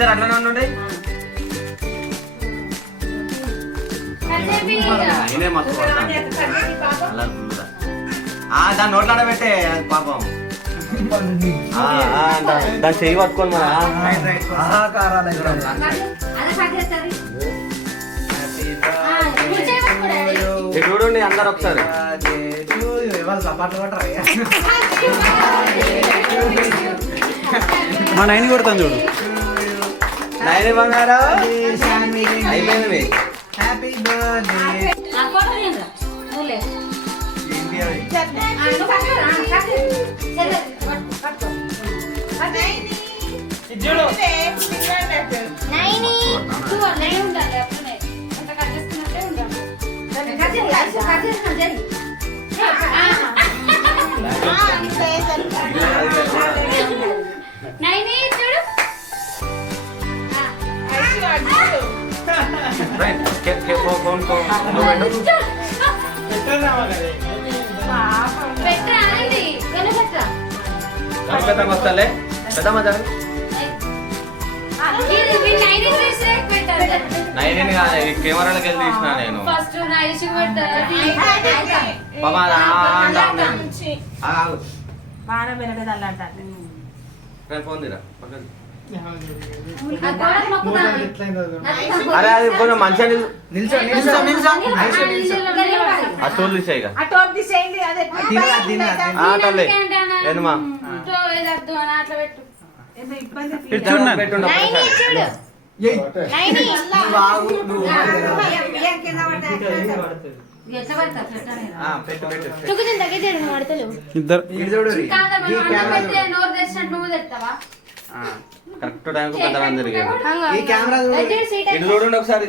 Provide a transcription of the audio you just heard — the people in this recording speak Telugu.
ఇద్దరు అట్లనే ఉండండి. నేనే మస్తు దాన్ని నోట్లాడ పెట్టే పాపం. దాన్ని చెయ్యి పట్టుకోండి మన చూడండి అందరు ఒకసారి. మా నైన్ కొడతాను చూడు. నైన్ బంగారా అయిపోయింది. Happy birthday. వస్తాలే పెద్దమ్మ నైన్ కాదు కెమెరాలకి వెళ్ళి తీసిన నేను. ఫోన్ తీరా అరే అది కొంచెం మంచిగా అటోలు తీసాయి తల్లి ఏమా కరెక్ట్ టైం పెద్దవాళ్ళని జరిగాడు. ఇది చూడండి ఒకసారి.